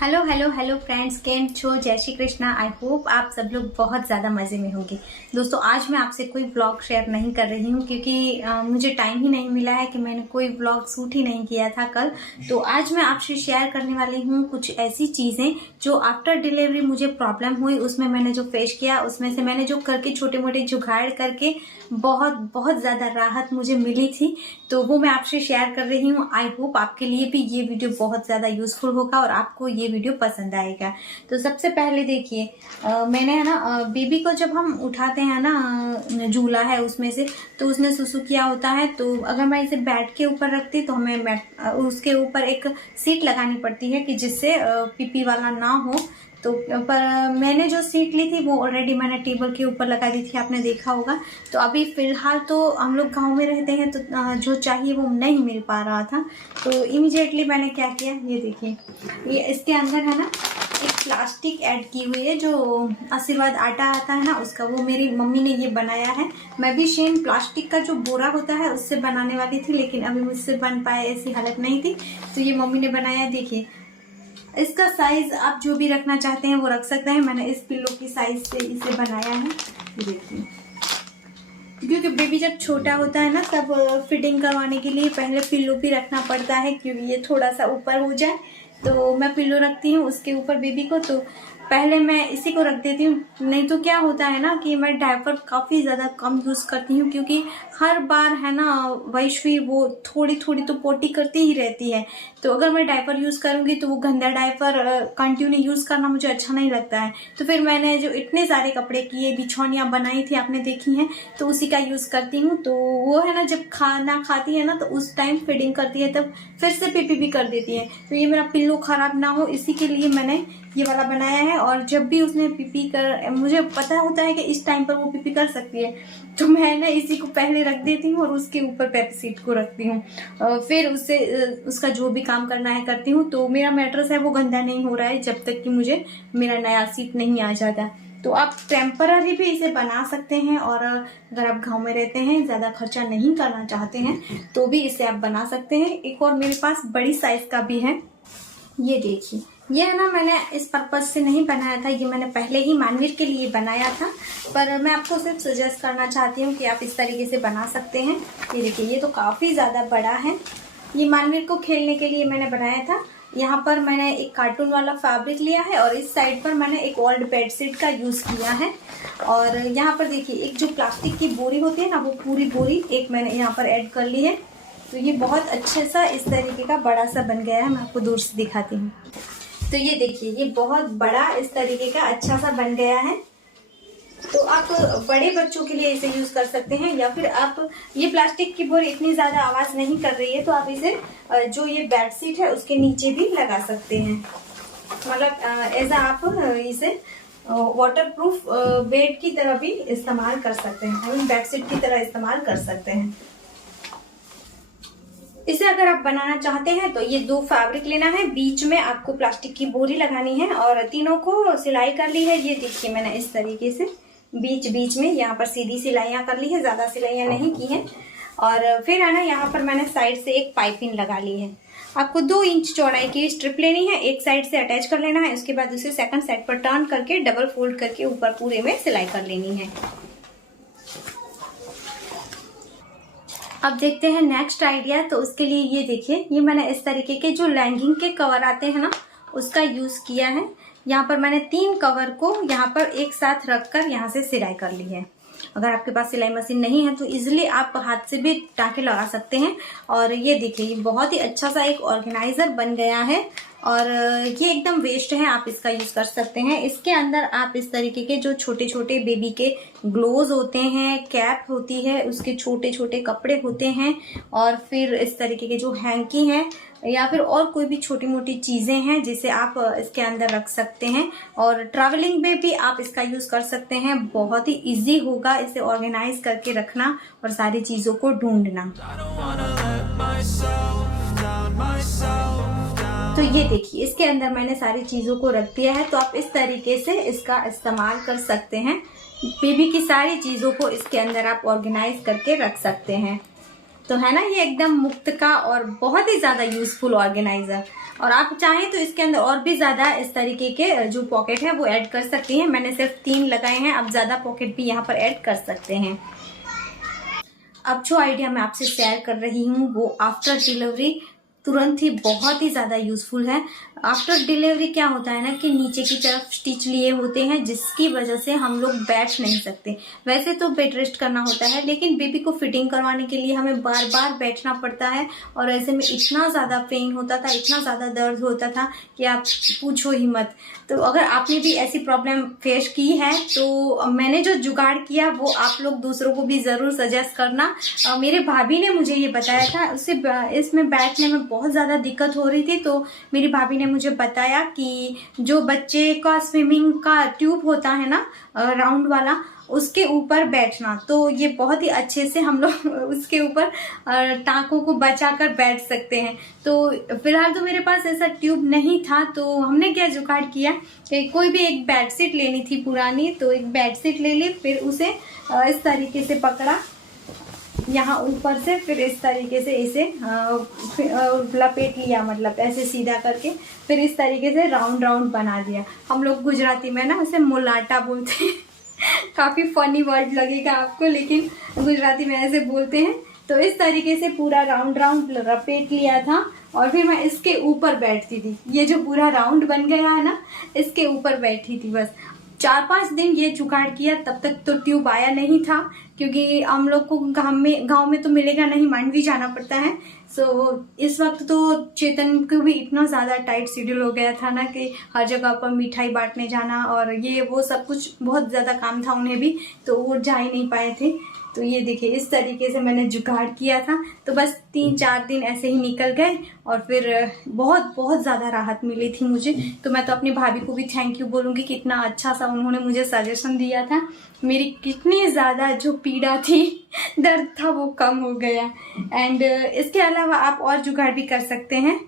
Hello hello hello friends, केम छो, जय Shri Krishna. I hope आप सब लोग बहुत ज़्यादा मज़े में होंगे। दोस्तों, आज मैं आपसे कोई व्लॉग शेयर नहीं कर रही हूँ क्योंकि मुझे टाइम ही नहीं मिला है कि मैंने कोई व्लॉग शूट ही नहीं किया था कल। तो आज मैं आपसे शेयर करने वाली हूँ कुछ ऐसी चीज़ें जो आफ्टर डिलीवरी मुझे प्रॉब्लम हुई, उसमें मैंने जो फेस किया, उसमें से मैंने जो करके छोटे मोटे जुगाड़ करके बहुत ज़्यादा राहत मुझे मिली थी। तो वो मैं आपसे शेयर कर रही हूँ। आई होप आपके लिए भी ये वीडियो बहुत ज़्यादा यूजफुल होगा और आपको ये वीडियो पसंद आएगा। तो सबसे पहले देखिए, मैंने है ना बेबी को जब हम उठाते हैं ना, झूला है उसमें से, तो उसने सुसु किया होता है। तो अगर मैं इसे बेड के ऊपर रखती तो हमें उसके ऊपर एक सीट लगानी पड़ती है कि जिससे पीपी वाला ना हो। तो पर मैंने जो सीट ली थी वो ऑलरेडी मैंने टेबल के ऊपर लगा दी थी, आपने देखा होगा। तो अभी फिलहाल तो हम लोग गांव में रहते हैं, तो जो चाहिए वो नहीं मिल पा रहा था। तो इमीडिएटली मैंने क्या किया, ये देखिए, ये इसके अंदर है ना एक प्लास्टिक ऐड की हुई है, जो आशीर्वाद आटा आता है ना उसका, वो मेरी मम्मी ने ये बनाया है। मैं भी सेम प्लास्टिक का जो बोरा होता है उससे बनाने वाली थी, लेकिन अभी मुझसे बन पाए ऐसी हालत नहीं थी। तो ये मम्मी ने बनाया। देखिए, इसका साइज आप जो भी रखना चाहते हैं वो रख सकते हैं। मैंने इस पिल्लो की साइज से इसे बनाया है। देखिए, क्योंकि बेबी जब छोटा होता है ना, तब फिटिंग करवाने के लिए पहले पिल्लो भी रखना पड़ता है, क्योंकि ये थोड़ा सा ऊपर हो जाए। तो मैं पिल्लो रखती हूँ उसके ऊपर बेबी को, तो पहले मैं इसी को रख देती हूँ। नहीं तो क्या होता है ना कि मैं डायपर काफ़ी ज़्यादा कम यूज़ करती हूँ, क्योंकि हर बार है ना वैश्वी वो थोड़ी थोड़ी तो पोटी करती ही रहती है। तो अगर मैं डायपर यूज़ करूँगी तो वो गंदा डायपर कंटिन्यू यूज़ करना मुझे अच्छा नहीं लगता है। तो फिर मैंने जो इतने सारे कपड़े किए, बिछौनियाँ बनाई थी, आपने देखी हैं, तो उसी का यूज़ करती हूँ। तो वो है ना, जब खाना खाती है ना तो उस टाइम फीडिंग करती है, तब फिर से पीपी भी कर देती है। तो ये मेरा पिल्लो खराब ना हो, इसी के लिए मैंने ये वाला बनाया है। और जब भी उसने पीपी कर, मुझे पता होता है कि इस टाइम पर वो पीपी कर सकती है, तो मैं ना इसी को पहले रख देती हूँ और उसके ऊपर पेप सीट को रखती हूँ। फिर उससे उसका जो भी काम करना है करती हूँ। तो मेरा मैट्रेस है वो गंदा नहीं हो रहा है जब तक कि मुझे मेरा नया सीट नहीं आ जाता। तो आप टेम्पररी भी इसे बना सकते हैं, और अगर आप गांव में रहते हैं, ज़्यादा खर्चा नहीं करना चाहते हैं, तो भी इसे आप बना सकते हैं। एक और मेरे पास बड़ी साइज का भी है। ये देखिए, ये है ना, मैंने इस पर्पज से नहीं बनाया था, ये मैंने पहले ही मानवीर के लिए बनाया था। पर मैं आपको सिर्फ सजेस्ट करना चाहती हूँ कि आप इस तरीके से बना सकते हैं। ये देखिए, ये तो काफ़ी ज़्यादा बड़ा है। ये मानवीर को खेलने के लिए मैंने बनाया था। यहाँ पर मैंने एक कार्टून वाला फैब्रिक लिया है, और इस साइड पर मैंने एक ओल्ड बेडशीट का यूज़ किया है। और यहाँ पर देखिए, एक जो प्लास्टिक की बोरी होती है ना, वो पूरी बोरी एक मैंने यहाँ पर ऐड कर ली है। तो ये बहुत अच्छे सा इस तरीके का बड़ा सा बन गया है। मैं आपको दूर से दिखाती हूँ। तो ये देखिए, ये बहुत बड़ा इस तरीके का अच्छा सा बन गया है। तो आप बड़े बच्चों के लिए इसे यूज कर सकते हैं, या फिर आप, ये प्लास्टिक की बोरी इतनी ज्यादा आवाज नहीं कर रही है, तो आप इसे जो ये बेडशीट है उसके नीचे भी लगा सकते हैं। मतलब एज आप इसे वाटरप्रूफ बेड की तरह भी इस्तेमाल कर सकते हैं, बेडशीट की तरह इस्तेमाल कर सकते हैं। इसे अगर आप बनाना चाहते हैं तो ये 2 फैब्रिक लेना है, बीच में आपको प्लास्टिक की बोरी लगानी है, और तीनों को सिलाई कर ली है। ये देखिए, मैंने इस तरीके से बीच बीच में यहाँ पर सीधी सिलाइयाँ कर ली है, ज्यादा सिलाइयाँ नहीं की है। और फिर है ना, यहाँ पर मैंने साइड से एक पाइपिंग लगा ली है। आपको 2 इंच चौड़ाई की स्ट्रिप लेनी है, एक साइड से अटैच कर लेना है, उसके बाद उसे सेकंड साइड पर टर्न करके डबल फोल्ड करके ऊपर पूरे में सिलाई कर लेनी है। अब देखते हैं नेक्स्ट आइडिया। तो उसके लिए ये देखिए, ये मैंने इस तरीके के जो लैंगिंग के कवर आते हैं ना, उसका यूज किया है। यहाँ पर मैंने 3 कवर को यहाँ पर एक साथ रखकर यहाँ से सिलाई कर ली है। अगर आपके पास सिलाई मशीन नहीं है तो इजिली आप हाथ से भी टाँके लगा सकते हैं। और ये देखिए, ये बहुत ही अच्छा सा एक ऑर्गेनाइजर बन गया है, और ये एकदम वेस्ट है, आप इसका यूज कर सकते हैं। इसके अंदर आप इस तरीके के जो छोटे छोटे बेबी के ग्लोव्स होते हैं, कैप होती है, उसके छोटे छोटे कपड़े होते हैं, और फिर इस तरीके के जो हैंकी हैं, या फिर और कोई भी छोटी मोटी चीजें हैं जिसे आप इसके अंदर रख सकते हैं। और ट्रैवलिंग में भी आप इसका यूज कर सकते हैं। बहुत ही इजी होगा इसे ऑर्गेनाइज करके रखना और सारी चीजों को ढूंढना। तो ये देखिए, इसके अंदर मैंने सारी चीजों को रख दिया है। तो आप इस तरीके से इसका इस्तेमाल कर सकते हैं। बेबी की सारी चीजों को इसके अंदर आप ऑर्गेनाइज करके रख सकते हैं। तो है ना ये एकदम मुफ्त का और बहुत ही ज्यादा यूजफुल ऑर्गेनाइजर। और आप चाहें तो इसके अंदर और भी ज्यादा इस तरीके के जो पॉकेट है वो ऐड कर सकती हैं। मैंने सिर्फ 3 लगाए हैं, आप ज्यादा पॉकेट भी यहाँ पर ऐड कर सकते हैं। अब जो आइडिया मैं आपसे शेयर कर रही हूँ वो आफ्टर डिलीवरी तुरंत ही बहुत ही ज़्यादा यूजफुल है। आफ्टर डिलीवरी क्या होता है ना कि नीचे की तरफ स्टिच लिए होते हैं, जिसकी वजह से हम लोग बैठ नहीं सकते। वैसे तो बेड रेस्ट करना होता है, लेकिन बेबी को फिटिंग करवाने के लिए हमें बार बार बैठना पड़ता है। और ऐसे में इतना ज़्यादा पेन होता था, इतना ज़्यादा दर्द होता था कि आप पूछो ही मत। तो अगर आपने भी ऐसी प्रॉब्लम फेस की है तो मैंने जो जुगाड़ किया वो आप लोग दूसरों को भी ज़रूर सजेस्ट करना। मेरे भाभी ने मुझे ये बताया था, उससे इसमें बैठने में बहुत ज़्यादा दिक्कत हो रही थी, तो मेरी भाभी ने मुझे बताया कि जो बच्चे का स्विमिंग का ट्यूब होता है ना राउंड वाला, उसके ऊपर बैठना, तो ये बहुत ही अच्छे से हम लोग उसके ऊपर टांकों को बचाकर बैठ सकते हैं। तो फिलहाल तो मेरे पास ऐसा ट्यूब नहीं था, तो हमने क्या जुगाड़ किया कि कोई भी एक बेडशीट लेनी थी पुरानी, तो एक बेडशीट ले ली, फिर उसे इस तरीके से पकड़ा यहाँ ऊपर से, फिर इस तरीके से इसे लपेट लिया, मतलब ऐसे सीधा करके, फिर इस तरीके से राउंड राउंड बना दिया। हम लोग गुजराती में ना उसे मुलाटा बोलते हैं काफ़ी फनी वर्ड लगेगा आपको, लेकिन गुजराती में ऐसे बोलते हैं। तो इस तरीके से पूरा राउंड राउंड लपेट लिया था और फिर मैं इसके ऊपर बैठती थी। ये जो पूरा राउंड बन गया है ना, इसके ऊपर बैठी थी। बस 4-5 दिन ये जुगाड़ किया, तब तक तो ट्यूब आया नहीं था, क्योंकि हम लोग को गांव में तो मिलेगा नहीं, मांडवी जाना पड़ता है। सो इस वक्त तो चेतन को भी इतना ज़्यादा टाइट शेड्यूल हो गया था ना कि हर जगह पर मिठाई बांटने जाना और ये वो सब कुछ बहुत ज़्यादा काम था उन्हें भी, तो वो जा ही नहीं पाए थे। तो ये देखिए इस तरीके से मैंने जुगाड़ किया था। तो बस 3-4 दिन ऐसे ही निकल गए और फिर बहुत बहुत ज़्यादा राहत मिली थी मुझे। तो मैं तो अपनी भाभी को भी थैंक यू बोलूँगी कि इतना अच्छा सा उन्होंने मुझे सजेशन दिया था। मेरी कितनी ज़्यादा जो पीड़ा थी, दर्द था, वो कम हो गया। एंड इसके अलावा आप और जुगाड़ भी कर सकते हैं।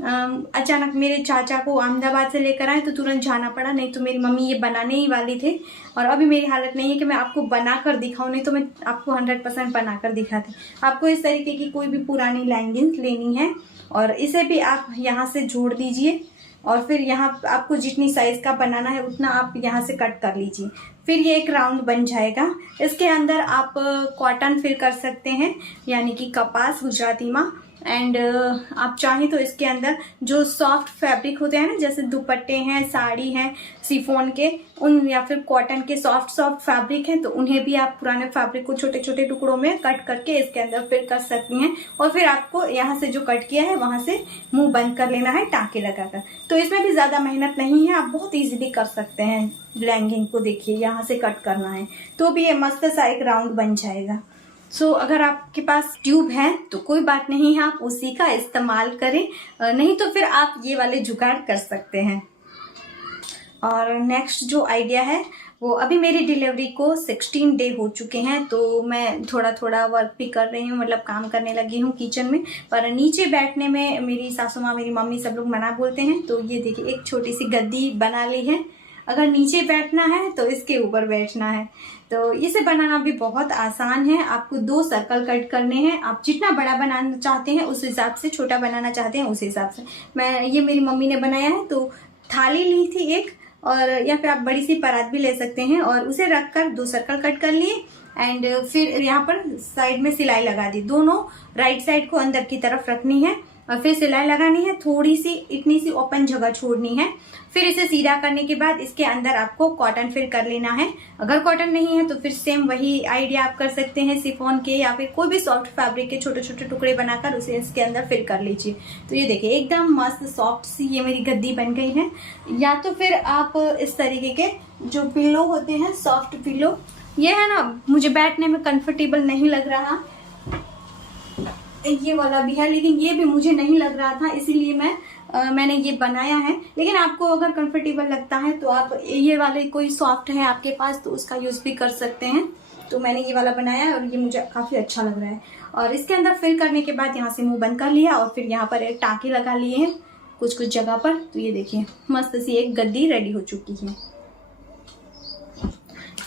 अचानक मेरे चाचा को अहमदाबाद से लेकर आए तो तुरंत जाना पड़ा, नहीं तो मेरी मम्मी ये बनाने ही वाली थे। और अभी मेरी हालत नहीं है कि मैं आपको बनाकर दिखाऊं, नहीं तो मैं आपको 100% बनाकर दिखाती। आपको इस तरीके की कोई भी पुरानी लेगिंग्स लेनी है और इसे भी आप यहाँ से जोड़ दीजिए और फिर यहाँ आपको जितनी साइज का बनाना है उतना आप यहाँ से कट कर लीजिए। फिर ये एक राउंड बन जाएगा। इसके अंदर आप कॉटन फिल कर सकते हैं, यानी कि कपास गुजराती में। एंड आप चाहें तो इसके अंदर जो सॉफ्ट फैब्रिक होते हैं ना, जैसे दुपट्टे हैं, साड़ी हैं शिफॉन के, उन या फिर कॉटन के सॉफ्ट फैब्रिक हैं, तो उन्हें भी आप पुराने फैब्रिक को छोटे छोटे टुकड़ों में कट करके इसके अंदर फिर कर सकती हैं। और फिर आपको यहाँ से जो कट किया है वहां से मुंह बंद कर लेना है टाँके लगाकर। तो इसमें भी ज्यादा मेहनत नहीं है, आप बहुत ईजिली कर सकते हैं। लेगिंग को देखिए यहाँ से कट करना है तो भी ये मस्त सा एक राउंड बन जाएगा। सो अगर आपके पास ट्यूब है तो कोई बात नहीं है, आप उसी का इस्तेमाल करें, नहीं तो फिर आप ये वाले जुगाड़ कर सकते हैं। और नेक्स्ट जो आइडिया है वो, अभी मेरी डिलीवरी को 16 डे हो चुके हैं, तो मैं थोड़ा थोड़ा वर्क भी कर रही हूँ, मतलब काम करने लगी हूँ किचन में। पर नीचे बैठने में मेरी सासू माँ, मेरी मम्मी सब लोग मना बोलते हैं। तो ये देखिए एक छोटी सी गद्दी बना ली है। अगर नीचे बैठना है तो इसके ऊपर बैठना है। तो इसे बनाना भी बहुत आसान है। आपको 2 सर्कल कट करने हैं। आप जितना बड़ा बनाना चाहते हैं उस हिसाब से, छोटा बनाना चाहते हैं उस हिसाब से। ये मेरी मम्मी ने बनाया है। तो थाली ली थी एक, और या फिर आप बड़ी सी परात भी ले सकते हैं, और उसे रखकर 2 सर्कल कट कर लिए। एंड फिर यहाँ पर साइड में सिलाई लगा दी। दोनों राइट साइड को अंदर की तरफ रखनी है और फिर सिलाई लगानी है। थोड़ी सी इतनी सी ओपन जगह छोड़नी है। फिर इसे सीधा करने के बाद इसके अंदर आपको कॉटन फिल कर लेना है। अगर कॉटन नहीं है तो फिर सेम वही आइडिया आप कर सकते हैं, शिफॉन के या फिर कोई भी सॉफ्ट फैब्रिक के छोटे छोटे टुकड़े बनाकर उसे इसके अंदर फिल कर लीजिए। तो ये देखिए एकदम मस्त सॉफ्ट सी ये मेरी गद्दी बन गई है। या तो फिर आप इस तरीके के जो पिलो होते हैं, सॉफ्ट पिलो, ये है ना, मुझे बैठने में कंफर्टेबल नहीं लग रहा, ये वाला भी है, लेकिन ये भी मुझे नहीं लग रहा था, इसीलिए मैंने ये बनाया है। लेकिन आपको अगर कंफर्टेबल लगता है तो आप ये वाले कोई सॉफ्ट है आपके पास तो उसका यूज भी कर सकते हैं। तो मैंने ये वाला बनाया है और ये मुझे काफी अच्छा लग रहा है। और इसके अंदर फिल करने के बाद यहाँ से मुंह बंद कर लिया और फिर यहाँ पर एक टाँके लगा लिए हैं कुछ कुछ जगह पर। तो ये देखिए मस्त सी एक गद्दी रेडी हो चुकी है।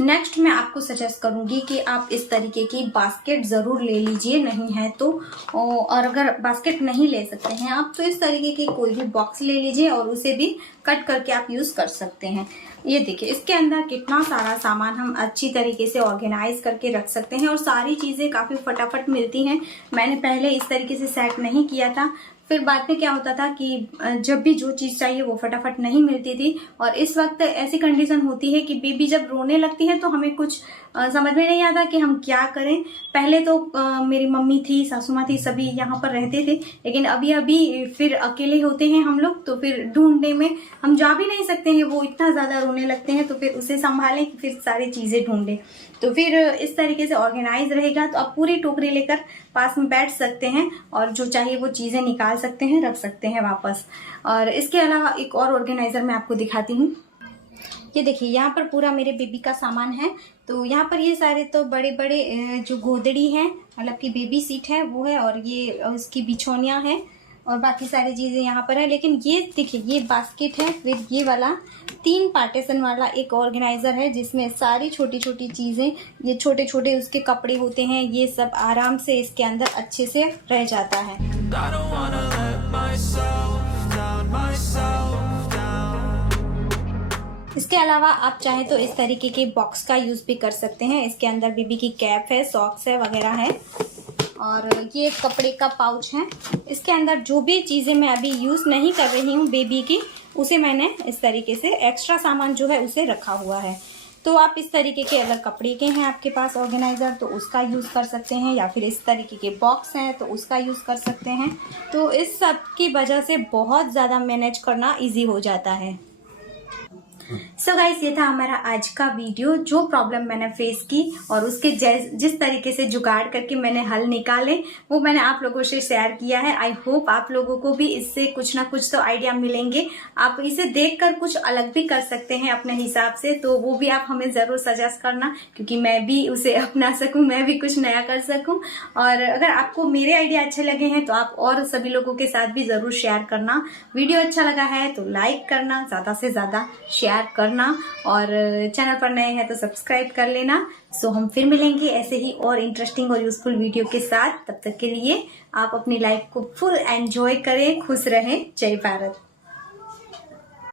नेक्स्ट मैं आपको सजेस्ट करूंगी कि आप इस तरीके की बास्केट जरूर ले लीजिए, नहीं है तो, और अगर बास्केट नहीं ले सकते हैं आप तो इस तरीके की कोई भी बॉक्स ले लीजिए और उसे भी कट करके आप यूज कर सकते हैं। ये देखिए इसके अंदर कितना सारा सामान हम अच्छी तरीके से ऑर्गेनाइज करके रख सकते हैं और सारी चीजें काफी फटाफट मिलती हैं। मैंने पहले इस तरीके से सेट नहीं किया था, फिर बाद में क्या होता था कि जब भी जो चीज चाहिए वो फटाफट नहीं मिलती थी। और इस वक्त ऐसी कंडीशन होती है कि बेबी जब रोने लगती है तो हमें कुछ समझ में नहीं आता कि हम क्या करें। पहले तो मेरी मम्मी थी, सासू माँ थी, सभी यहाँ पर रहते थे, लेकिन अभी फिर अकेले होते हैं हम लोग, तो फिर ढूंढने में हम जा भी नहीं सकते हैं, वो इतना ज्यादा रोने लगते हैं, तो फिर उसे संभालें, फिर सारी चीजें ढूंढें। तो फिर इस तरीके से ऑर्गेनाइज रहेगा तो आप पूरी टोकरी लेकर पास में बैठ सकते हैं और जो चाहिए वो चीजें निकाल सकते हैं, रख सकते हैं वापस। और इसके अलावा एक और ऑर्गेनाइजर मैं आपको दिखाती हूँ। ये देखिए यहाँ पर पूरा मेरे बेबी का सामान है। तो यहाँ पर ये सारे तो बड़े बड़े जो गोदड़ी है, मतलब की बेबी सीट है वो है, और ये उसकी बिछौनियाँ हैं और बाकी सारी चीजें यहाँ पर है। लेकिन ये देखिए ये बास्केट है, फिर ये वाला 3 पार्टीशन वाला एक ऑर्गेनाइजर है जिसमें सारी छोटी छोटी चीजें, ये छोटे छोटे उसके कपड़े होते हैं, ये सब आराम से इसके अंदर अच्छे से रह जाता है। इसके अलावा आप चाहे तो इस तरीके के बॉक्स का यूज भी कर सकते हैं। इसके अंदर बेबी की कैप है, सॉक्स है वगैरह है, और ये कपड़े का पाउच है। इसके अंदर जो भी चीजें मैं अभी यूज नहीं कर रही हूँ बेबी की, उसे मैंने इस तरीके से एक्स्ट्रा सामान जो है उसे रखा हुआ है। तो आप इस तरीके के अगर कपड़े के हैं आपके पास ऑर्गेनाइजर तो उसका यूज कर सकते हैं, या फिर इस तरीके के बॉक्स हैं तो उसका यूज कर सकते हैं। तो इस सब की वजह से बहुत ज्यादा मैनेज करना इजी हो जाता है। सो गाइस ये था हमारा आज का वीडियो। जो प्रॉब्लम मैंने फेस की और उसके जिस तरीके से जुगाड़ करके मैंने हल निकाले वो मैंने आप लोगों से शेयर किया है। आई होप आप लोगों को भी इससे कुछ ना कुछ तो आइडिया मिलेंगे। आप इसे देखकर कुछ अलग भी कर सकते हैं अपने हिसाब से, तो वो भी आप हमें जरूर सजेस्ट करना, क्योंकि मैं भी उसे अपना सकूं, मैं भी कुछ नया कर सकूं। और अगर आपको मेरे आइडिया अच्छे लगे हैं तो आप और सभी लोगों के साथ भी जरूर शेयर करना। वीडियो अच्छा लगा है तो लाइक करना, ज्यादा से ज्यादा शेयर करना, और चैनल पर नए हैं तो सब्सक्राइब कर लेना। सो हम फिर मिलेंगे ऐसे ही और इंटरेस्टिंग और यूजफुल वीडियो के साथ। तब तक के लिए आप अपनी लाइफ को फुल एंजॉय करें, खुश रहें। जय भारत।